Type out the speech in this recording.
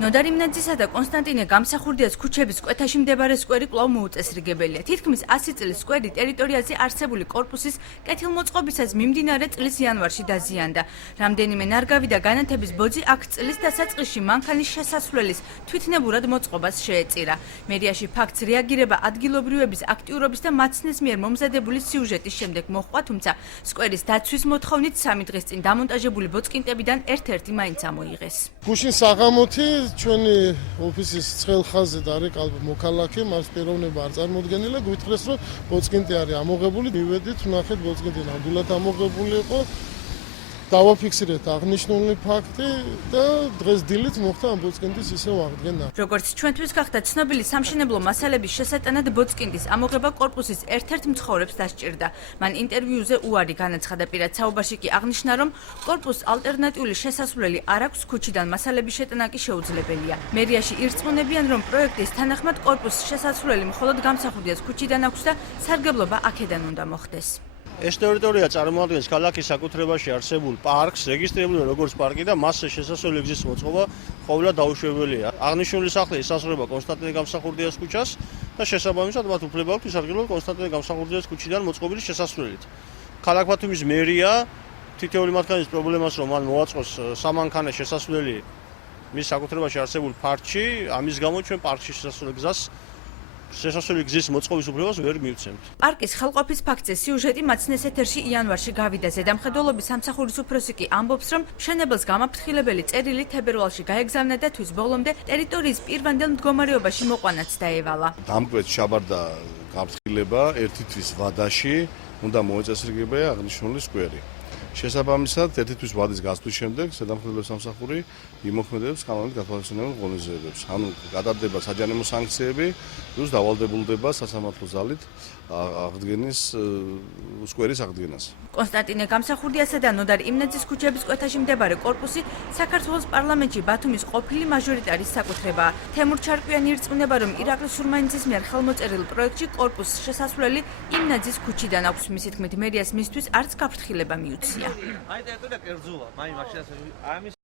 ნოდარ იმნაძისა და კონსტანტინე გამსახურდიას ქუჩების კვეთაში მდებარე სკვერი კვლავ მოუწესრიგებელია. თითქმის 100 წლის სკვერი ტერიტორიაზე არსებული კორპუსის კეთილმოწყობისას მიმდინარე წლის იანვარში დაზიანდა. რამდენიმე ნარგავი და განათების ბოძი აქ წლის დასაწყისში მანქანის შესასვლელის თვითნებურად მოწყობას შეეწირა. მერიაში ფაქტს რეაგირება ადგილობრივების აქტიურობის და მაცნეს მიერ მომზადებული სიუჟეტის შემდეგ მოჰყვა, თუმცა სკვერის დაცვის მოთხოვნით 3 დღის წინ დამონტაჟებული ბოძკინტებიდან ერთ-ერთი მაინც ამოიღეს. გუშინ საღამოთი ჩვენი ოფისის ცხელ ხაზზე დარეკალ მოქალაქე მას პიროვნება არ წარმოუდგენილა გვითხრეს რომ ბოძკინტი არის ამოღებული მივედით ვნახეთ ბოძკინტი ნამდვილად ამოღებული იყო დავაფიქსირეთ აღნიშნული ფაქტი და დღეს დილით მოხდა ამ ბოძკინტის ისევ აღდგენა. როგორც ჩვენთვის გახდა ცნობილი სამშენებლო მასალების შესატანად ბოძკინტის ამოღება კორპუსის ერთ-ერთ მცხოვრებს დასჭირდა. მან ინტერვიუზე უარი განაცხადა, პირად საუბარში კი აღნიშნა, რომ კორპუსს ალტერნატიული შესასვლელი არ აქვს, ქუჩიდან მასალების შეტანა კი შეუძლებელია. მერიაში ირწმუნებიან, რომ პროექტის თანახმად კორპუსის შესასვლელი მხოლოდ გამსახურდიას ქუჩიდან აქვს და სარგებლობა აქედან უნდა მოხდეს. ეს ტერიტორია წარმოადგენს ქალაქის საკუთრებაში არსებულ პარკს, რეგისტრირებული როგორც პარკი და მასზე შესასვლელი გზის მოწყობა ყოველდღე დაუშვებელია. აღნიშნული სახლი ესაზღვრება კონსტანტინე გამსახურდიას ქუჩას და შესაბამისად მათ უფლება აქვს ისარგებლონ კონსტანტინე გამსახურდიას ქუჩიდან მოწყობილი შესასვლელით. ქალაქ ბათუმის მერია თითოეული მათგანის პრობლემას რომ მან მოაწყოს სამანქანე შესასვლელი მის საკუთრებაში არსებულ პარკში, ამის გამო ჩვენ პარკში შესასვლელი გზის მოწყობის უფლებას ვერ მივცემთ. პარკის ხელყოფის ფაქტზე სიუჟეტი მაცნეს ეთერში იანვარში გავიდა. ზედამხედველობის სამსახურის უფროსი კი ამბობს, რომ მშენებელს გამაფრთხილებელი წერილი თებერვალში გაეგზავნა და თვის ბოლომდე ტერიტორიის პირვანდელ მდგომარეობაში მოყვანაც დაევალა. დამკვეთ შაბარდა გაფრთხილება ერთი თვის ვადაში უნდა მოეწესრიგება აღნიშნული სკვერი. შესაბამისად, ერთი თვის ვადის გასვლის შემდეგ ზედამხედველობის სამსახური იმოქმედებს კანონით გათვალისწინებულ ღონისძიებებს. ანუ გადარდება საჯანმრო სანქციები, plus დავალდებულდება სასამართლო ზალით აღდგენის სკვერის აღდგენას. კონსტანტინე გამსახურდიასა და ნოდარ იმნაძის ქუჩების კვეთაში მდებარე კორპუსი საქართველოს პარლამენტში ბათუმის ყოფილი მაჟორიტარის საკუთრებაა. თემურ ჩარკვიანი ირწმუნება, რომ ირაკლი სურმანიძის მიერ ხელმოწერილ პროექტში კორპუსის შესასვლელი იმნაძის ქუჩიდან აქვს. მისი თქმით, მერიას მისთვის არც გაფრთხილება მიუცია. აი და ეტოდა კერძოა, მაი მაშინ ასე ამის